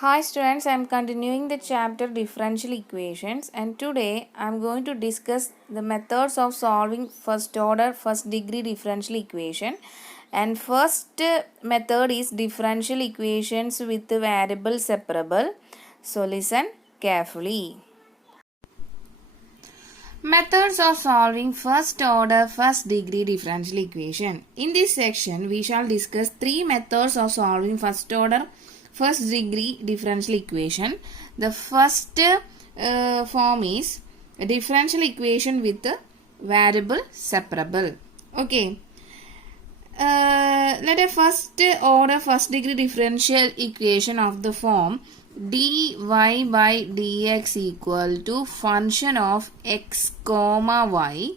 Hi students, I am continuing the chapter differential equations and today I am going to discuss the methods of solving first order first degree differential equation. And first method is differential equations with the variable separable. So listen carefully. Methods of solving first order first degree differential equation. In this section we shall discuss three methods of solving first order first degree differential equation. The first form is a differential equation with a variable separable. Okay. Let a first order first degree differential equation of the form dy by dx equal to function of x comma y,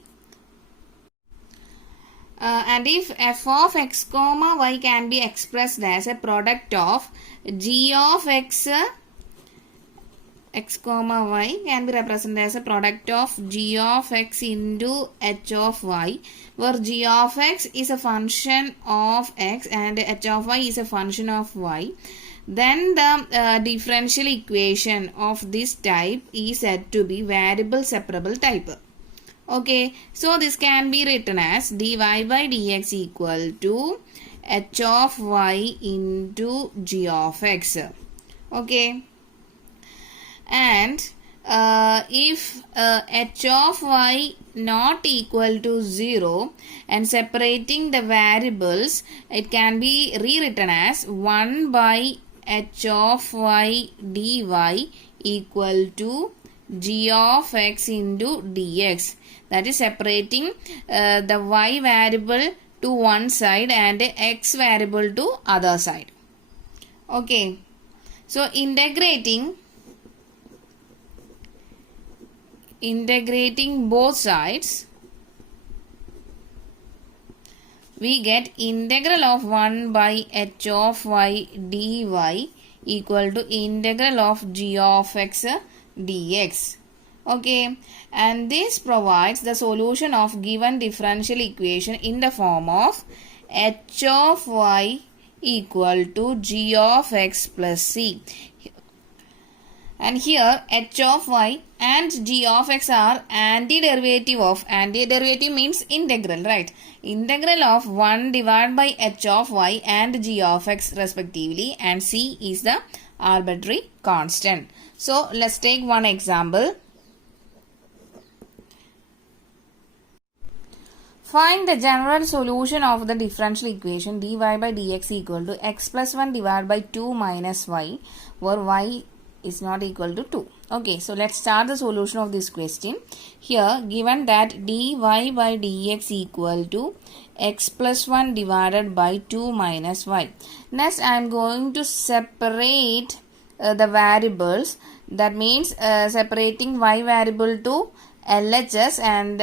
and if f of x comma y can be expressed as a product of g of x comma y can be represented as a product of g of x into h of y, where g of x is a function of x and h of y is a function of y, then the differential equation of this type is said to be variable separable type. Okay, so this can be written as dy by dx equal to h of y into g of x. Okay, and if h of y not equal to 0 and separating the variables, it can be rewritten as 1 by h of y dy equal to g of x into dx. That is separating the y variable to one side and x variable to other side. Okay, so integrating both sides, we get integral of 1 by h of y dy equal to integral of g of x dx. Okay, and this provides the solution of given differential equation in the form of h of y equal to g of x plus c. And here h of y and g of x are antiderivative means integral, right? Integral of 1 divided by h of y and g of x respectively, and c is the arbitrary constant. So let's take one example. Find the general solution of the differential equation dy by dx equal to x plus 1 divided by 2 minus y, where y is not equal to 2. Okay, so let's start the solution of this question. Here, given that dy by dx equal to x plus 1 divided by 2 minus y. Next, I am going to separate the variables. That means separating y variable to LHS and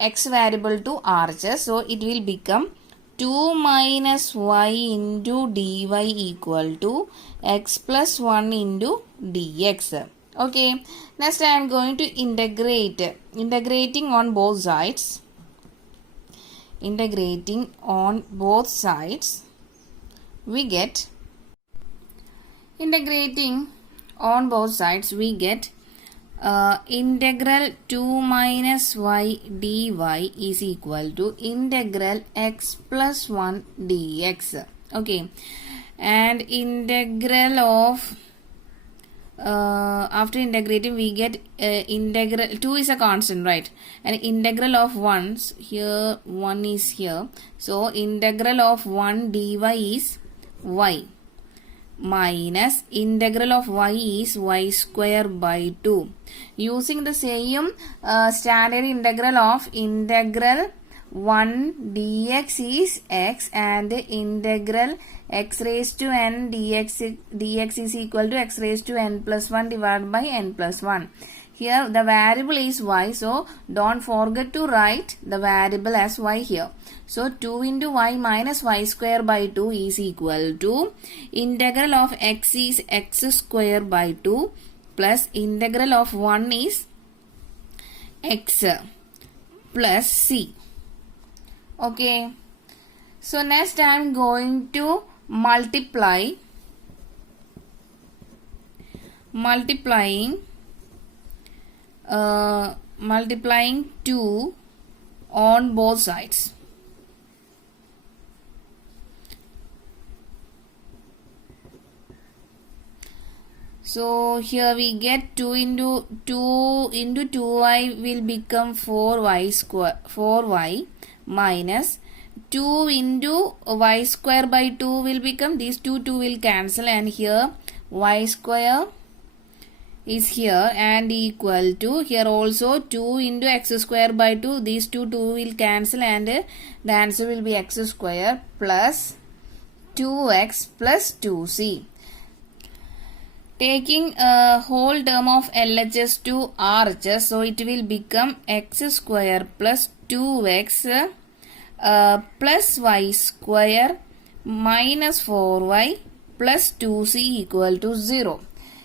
x variable to RHS. So, it will become 2 minus y into dy equal to x plus 1 into dx. Okay, next I am going to integrating on both sides. Integrating on both sides, we get integral 2 minus y dy is equal to integral x plus 1 dx. Okay, and integral of after integrating we get integral 2 is a constant, right? And integral of 1 here, 1 is here, so integral of 1 dy is y minus integral of y is y square by 2. Using the same standard integral of integral 1 dx is x and integral x raised to n dx is equal to x raised to n plus 1 divided by n plus 1. Here the variable is y, so don't forget to write the variable as y here. So 2 into y minus y square by 2 is equal to integral of x is x square by 2 plus integral of 1 is x plus c. Okay, so next I am going to multiply multiplying 2 on both sides. So here we get 2 into 2y will become 4y minus 2 into y square by 2 will become, these 2 will cancel, and here y square is here and equal to, here also 2 into x square by 2, these 2 will cancel, and the answer will be x square plus 2x plus 2c. Taking a whole term of LHS to RHS, so it will become x square plus 2x plus y square minus 4y plus 2c equal to 0.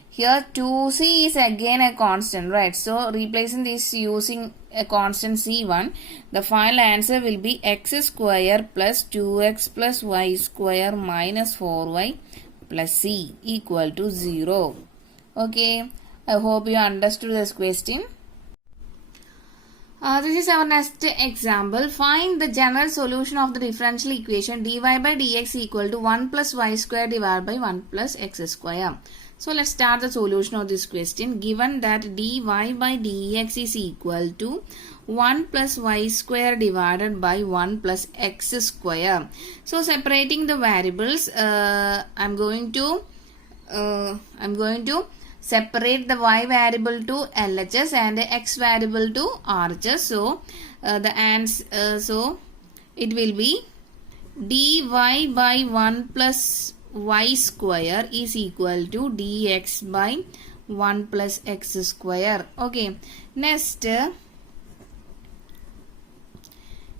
Here 2c is again a constant, right? So replacing this using a constant c1, the final answer will be x square plus 2x plus y square minus 4y plus c equal to 0. Okay, I hope you understood this question. This is our next example. Find the general solution of the differential equation dy by dx equal to 1 plus y square divided by 1 plus x square. So let's start the solution of this question. Given that dy by dx is equal to 1 plus y square divided by 1 plus x square. So separating the variables, I'm going to separate the y variable to LHS and the x variable to RHS. So so it will be dy by 1 plus y square is equal to dx by 1 plus x square. Okay, next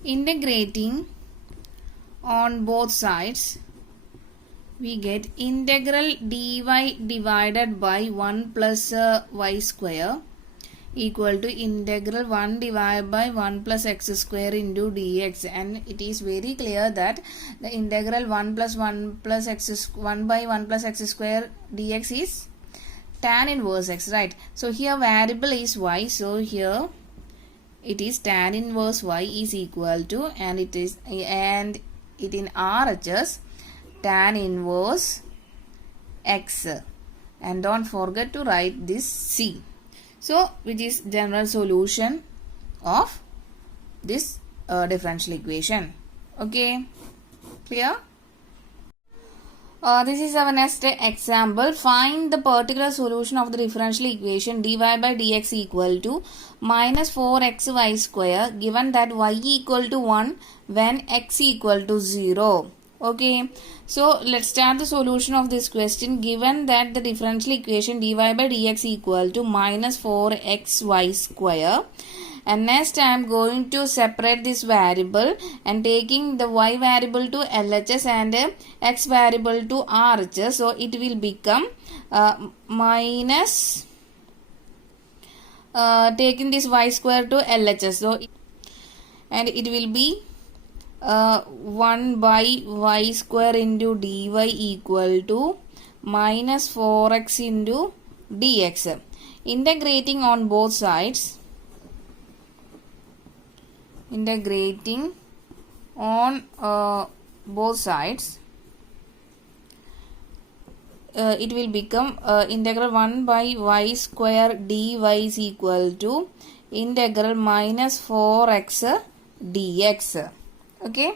integrating on both sides, we get integral dy divided by 1 plus y square equal to integral 1 divided by 1 plus x square into dx, and it is very clear that the integral 1 plus 1 plus x 1 by 1 plus x square dx is tan inverse x, right? So here variable is y, so here it is tan inverse y is equal to, and it in RHS tan inverse x, and don't forget to write this c. So which is general solution of this differential equation. Okay, clear? This is our next example. Find the particular solution of the differential equation dy by dx equal to minus 4xy square given that y equal to 1 when x equal to 0. Okay, so let's start the solution of this question. Given that the differential equation dy by dx equal to minus 4xy square, and next I am going to separate this variable and taking the y variable to LHS and x variable to RHS, so it will become minus taking this y square to LHS, so and it will be 1 by y square into dy equal to minus 4x into dx. Integrating on both sides, integrating on both sides, it will become integral 1 by y square dy is equal to integral minus 4x dx. Okay,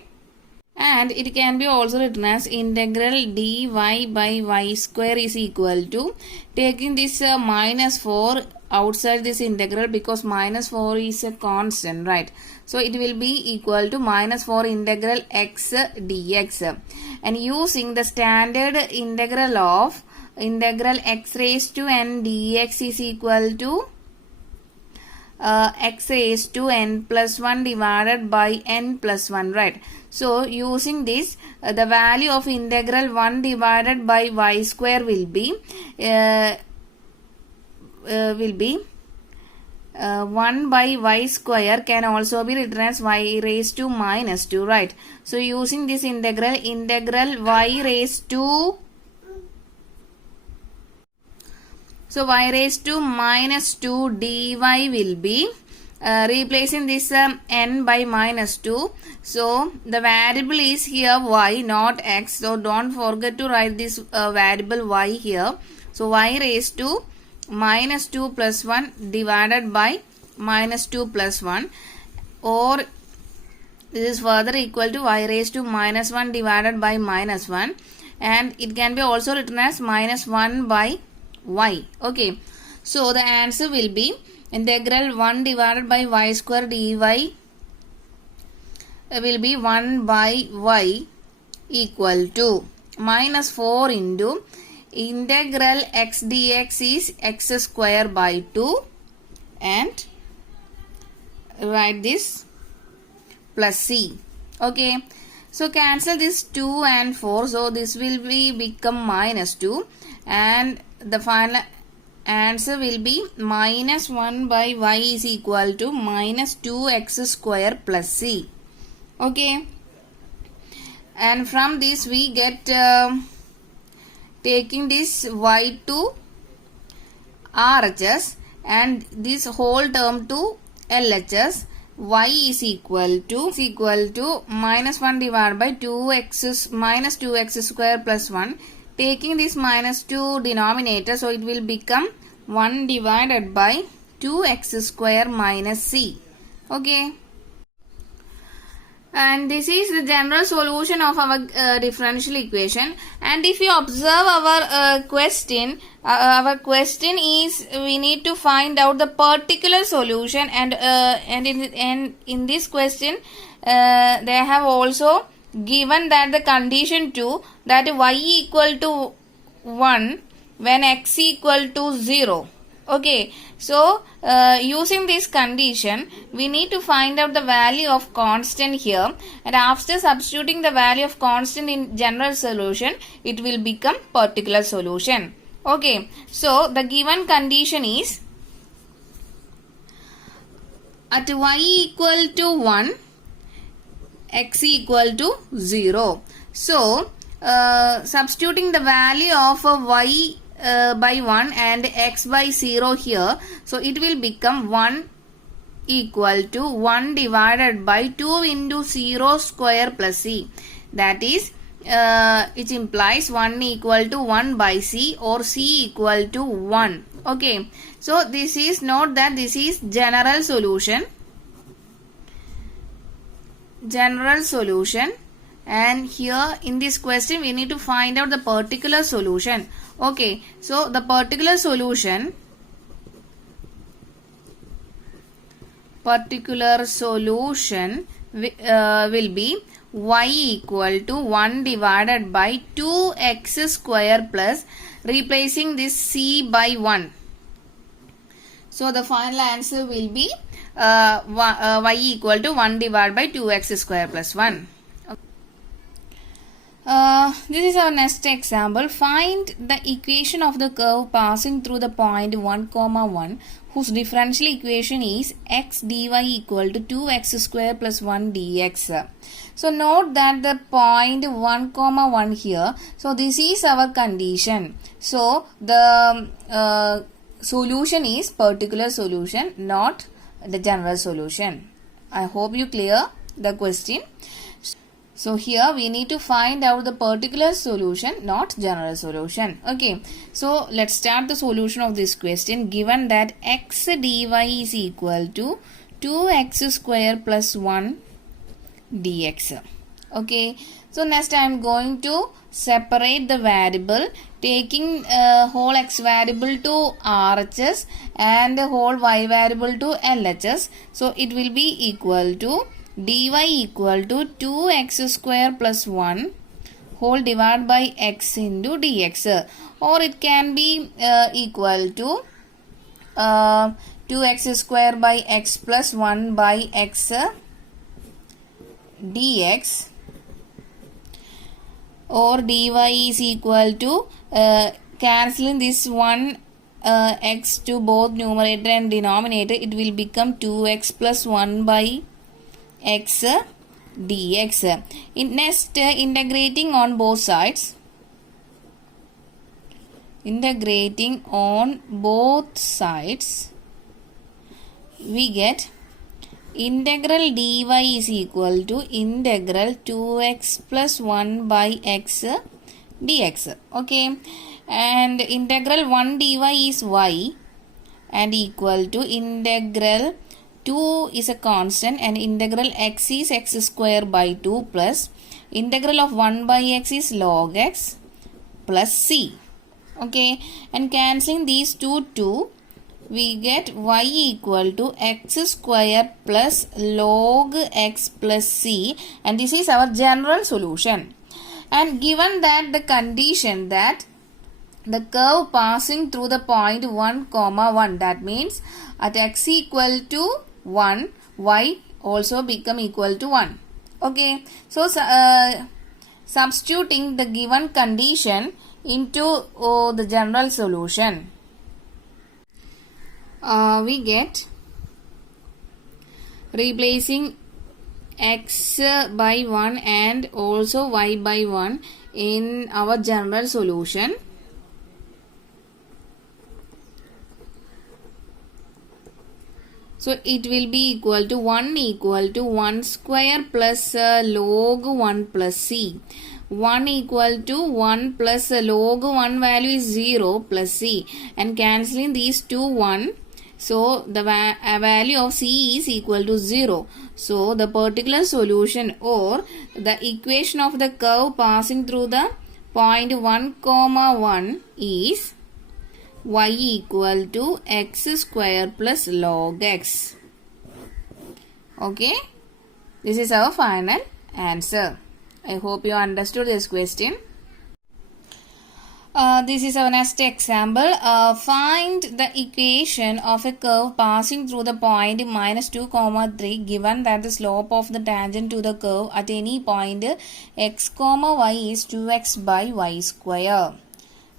and it can be also written as integral dy by y square is equal to, taking this minus 4 outside this integral because minus 4 is a constant, right? So it will be equal to minus 4 integral x dx, and using the standard integral of integral x raised to n dx is equal to x raised to n plus 1 divided by n plus 1, right? So using this, the value of integral 1 divided by y square will be 1 by y square can also be written as y raised to minus 2, right? So using this integral y raised to So y raised to minus 2 dy will be replacing this n by minus 2. So the variable is here y, not x. So don't forget to write this variable y here. So y raised to minus 2 plus 1 divided by minus 2 plus 1, or this is further equal to y raised to minus 1 divided by minus 1, and it can be also written as minus 1 by y. Okay, so the answer will be integral 1 divided by y square dy will be 1 by y equal to minus 4 into integral x dx is x square by 2, and write this plus c. Okay, so cancel this 2 and 4, so this will be become minus 2, and the final answer will be minus 1 by y is equal to minus 2x square plus c. Okay, and from this we get taking this y to RHS and this whole term to LHS, y is equal to minus 1 divided by 2x minus 2x square plus 1. Taking this minus 2 denominator, so it will become 1 divided by 2x square minus c. Okay, and this is the general solution of our differential equation. And if you observe our question is we need to find out the particular solution, and in this question they have also given that the condition 2, that y equal to 1 when x equal to 0. Okay, so using this condition we need to find out the value of constant here, and after substituting the value of constant in general solution it will become particular solution. Okay, so the given condition is at y equal to 1, x equal to 0. So substituting the value of y by 1 and x by 0 here, so it will become 1 equal to 1 divided by 2 into 0 square plus c. That is it implies 1 equal to 1 by c, or c equal to 1. Okay, so this is, note that this is general solution, and here in this question we need to find out the particular solution. Okay, so the particular solution will be y equal to 1 divided by 2x square plus, replacing this c by 1. So the final answer will be y equal to 1 divided by 2x square plus 1. This is our next example. Find the equation of the curve passing through the point 1, 1, whose differential equation is x dy equal to 2x square plus 1 dx. So note that the point 1, 1 here, so this is our condition. So the solution is particular solution, not the general solution. I hope you clear the question. So here we need to find out the particular solution, not general solution. Okay, so let's start the solution of this question. Given that x dy is equal to 2x square plus 1 dx. Okay, so next I am going to separate the variable, taking whole x variable to RHS and whole y variable to LHS. So it will be equal to dy equal to 2x square plus 1 whole divided by x into dx, or it can be equal to 2x square by x plus 1 by x dx, or dy is equal to cancelling this 1 x to both numerator and denominator, it will become 2x plus 1 by x dx. Next integrating on both sides, integrating on both sides, we get integral dy is equal to integral 2x plus 1 by x dx. Okay, and integral 1 dy is y and equal to integral 2 is a constant and integral x is x square by 2 plus integral of 1 by x is log x plus c. Okay, and cancelling these two, we get y equal to x square plus log x plus c, and this is our general solution. And given that the condition that the curve passing through the point 1 comma 1, that means at x equal to 1, y also become equal to 1. Okay, so substituting the given condition into the general solution, we get replacing x by 1 and also y by 1 in our general solution. So it will be equal to 1 square plus log 1 plus c. 1 equal to 1 plus log 1 value is 0 plus c, and cancelling these two 1, so the value of c is equal to 0. So the particular solution or the equation of the curve passing through the point 1 comma 1 is y equal to x square plus log x. Okay, this is our final answer. I hope you understood this question. This is our next example. Find the equation of a curve passing through the point minus 2 comma 3 given that the slope of the tangent to the curve at any point x comma y is 2x by y square.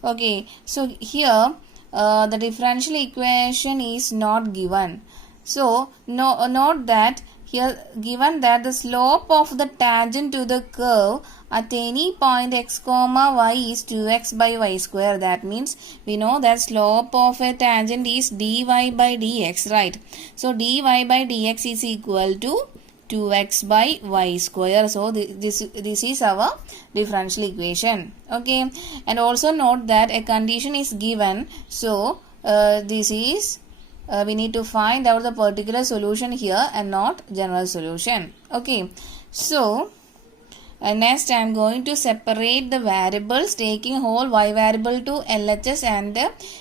Okay, so here the differential equation is not given. So note that here given that the slope of the tangent to the curve at any point x comma y is 2x by y square. That means we know that slope of a tangent is dy by dx, right? So dy by dx is equal to 2x by y square. So this is our differential equation. Okay, and also note that a condition is given. So this is we need to find out the particular solution here and not general solution. Okay, so next I am going to separate the variables, taking whole y variable to LHS and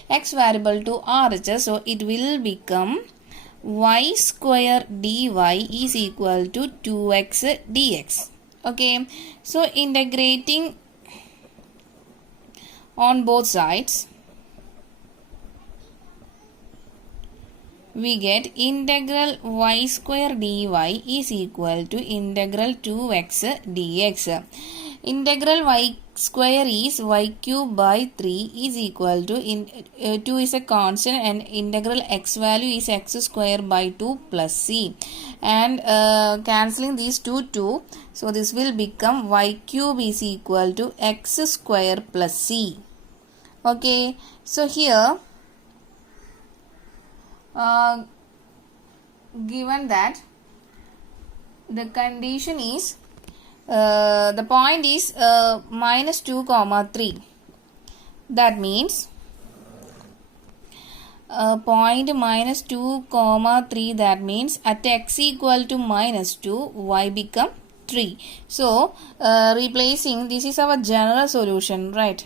x variable to RHS. So it will become y square dy is equal to 2x dx. Okay, so integrating on both sides, we get integral y square dy is equal to integral 2x dx. Integral y square is y cube by 3 is equal to 2 is a constant and integral x value is x square by 2 plus c, and cancelling these two, so this will become y cube is equal to x square plus c. Okay, so here given that the condition is the point is minus 2 comma 3, that means point minus 2 comma 3, that means at x equal to minus 2 y become 3. So replacing, this is our general solution, right?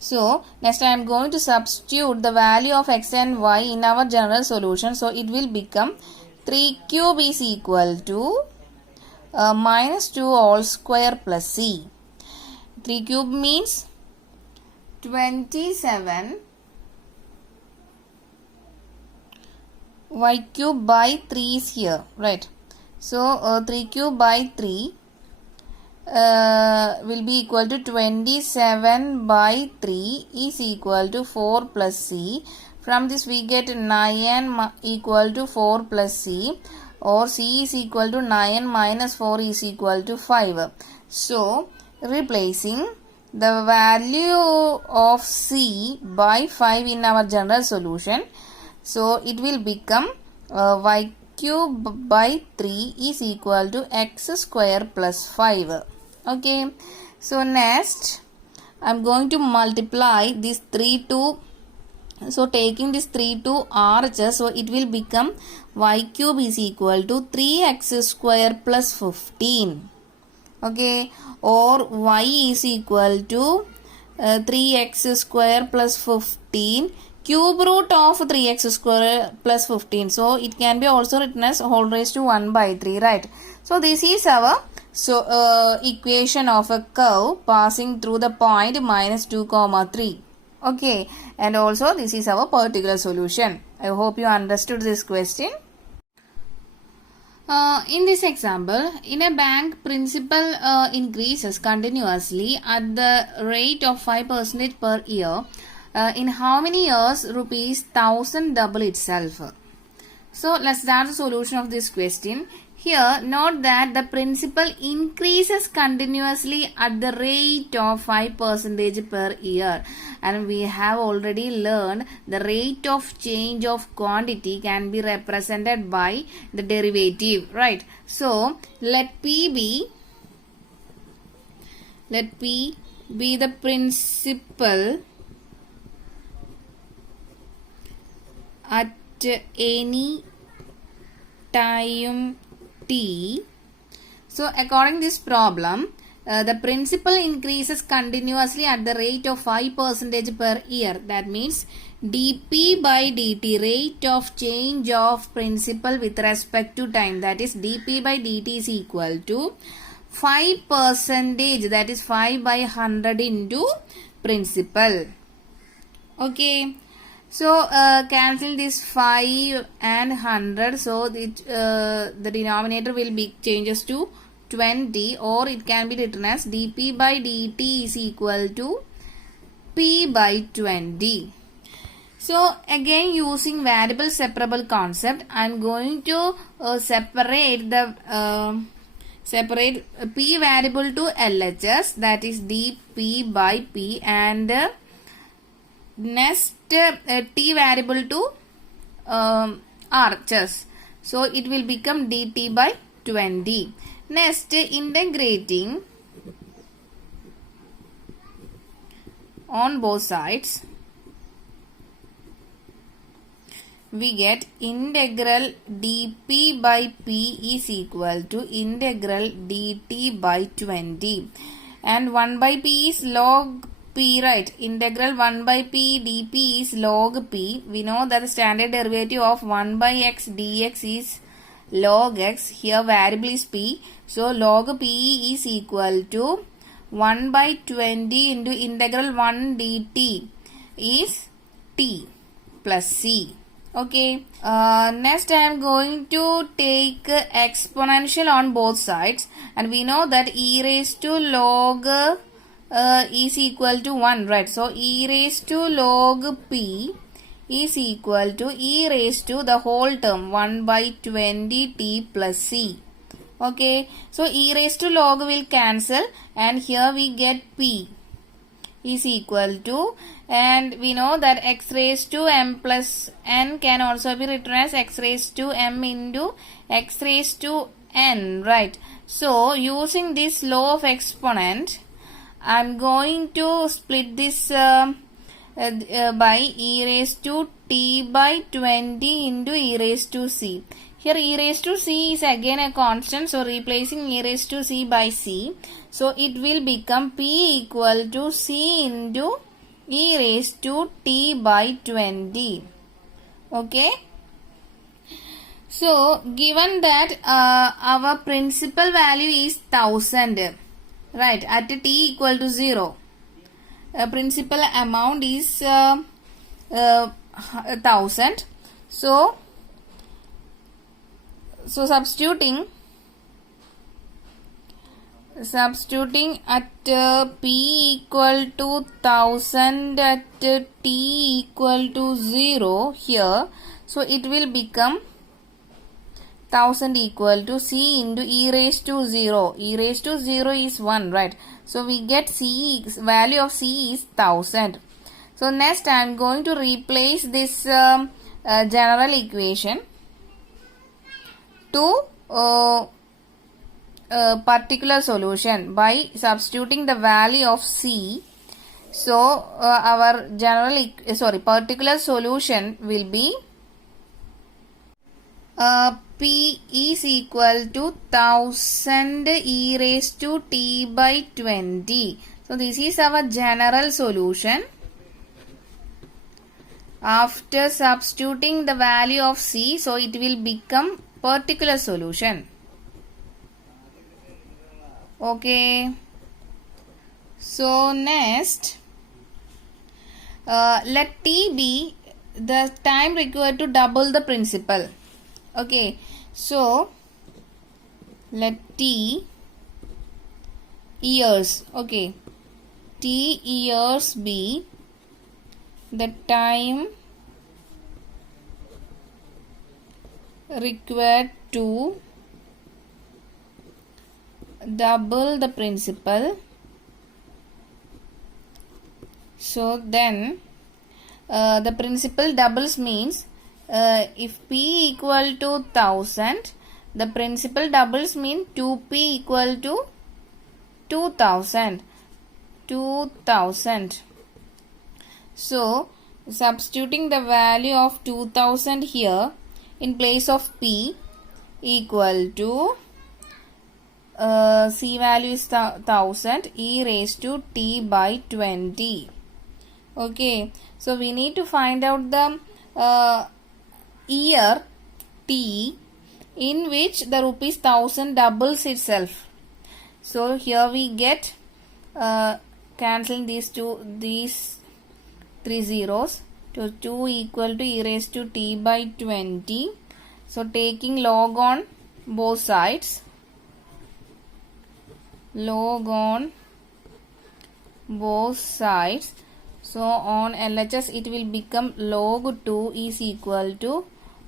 So next I am going to substitute the value of x and y in our general solution. So it will become 3 cube is equal to minus 2 all square plus c. 3 cube means 27 y cube by 3 is here, right? So 3 cube by 3 will be equal to 27 by 3 is equal to 4 plus c. From this we get 9 equal to 4 plus c, or c is equal to 9 minus 4 is equal to 5. So replacing the value of c by 5 in our general solution. So it will become y cube by 3 is equal to x square plus 5. Okay. So next I'm going to multiply this 3 to, so taking this 3 to RHS, so it will become y cube is equal to 3x square plus 15. Okay, or y is equal to 3x square plus 15 cube root of 3x square plus 15. So it can be also written as whole raised to 1 by 3, right? So this is our equation of a curve passing through the point minus 2 comma 3. Okay, and also this is our particular solution. I hope you understood this question. In this example, in a bank, principal increases continuously at the rate of 5% per year. In how many years rupees 1000 double itself? So let's start the solution of this question. Here, note that the principal increases continuously at the rate of 5% per year. And we have already learned the rate of change of quantity can be represented by the derivative, right? So, let P be the principal at any time t. So according to this problem, the principal increases continuously at the rate of 5% per year. That means dp by dt, rate of change of principal with respect to time, that is dp by dt is equal to 5%, that is 5 by 100 into principal. Okay. So cancel this 5 and 100. So the denominator will be changes to 20, or it can be written as dp by dt is equal to p by 20. So again, using variable separable concept, I am going to separate p variable to LHS, that is dp by p, and next t variable to RHS. So it will become dt by 20. Next, integrating on both sides, we get integral dp by p is equal to integral dt by 20. And 1 by p is log p, right? Integral 1 by p dp is log p. We know that the standard derivative of 1 by x dx is log x. Here variable is p. So log p is equal to 1 by 20 into integral 1 dt is t plus c. Okay. Next I am going to take exponential on both sides, and we know that e raised to log is equal to 1, right? So e raised to log p is equal to e raised to the whole term 1 by 20 t plus c. Okay, so e raised to log will cancel, and here we get p is equal to, and we know that x raised to m plus n can also be written as x raised to m into x raised to n, right? So using this law of exponent, I am going to split this by e raised to t by 20 into e raised to c. Here e raised to c is again a constant, so replacing e raised to c by c. So it will become p equal to c into e raised to t by 20. Okay. So given that our principal value is 1000, right, at t equal to 0, principal amount is 1000. So substituting at p equal to 1000 at t equal to 0 here, so it will become 1000 equal to C into e raised to 0. E raised to 0 is 1, right? So we get C, value of C is 1000. So next I am going to replace this general equation to particular solution by substituting the value of C. So our particular solution will be P is equal to 1000 e raised to t by 20. So this is our general solution. After substituting the value of C, so it will become particular solution. Okay. So next, let t be the time required to double the principal. Okay. So let t years. Okay. T years be the time required to double the principal. So then the principal doubles means if P equal to 1000, the principal doubles mean 2P equal to 2000. So substituting the value of 2000 here in place of P equal to C value is 1000 e raised to t by 20. Okay, so we need to find out the year t in which the rupees 1000 doubles itself. So here we get cancelling these three zeros. So 2 equal to e raised to t by 20. So taking log on both sides. Log on both sides. So on LHS it will become log 2 is equal to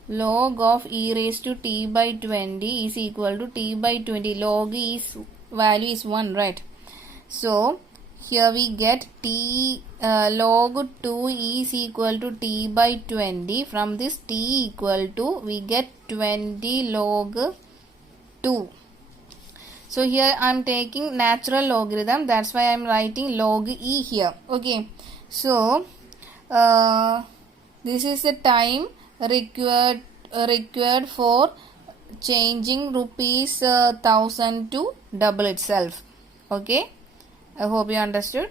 log of e raised to t by 20 is equal to t by 20. Log is value is 1, right? So here we get t log 2 is equal to t by 20. From this t equal to we get 20 log 2. So here I am taking natural logarithm, that's why I am writing log e here. Okay, so this is the time required for changing rupees 1000 to double itself. Okay, I hope you understood.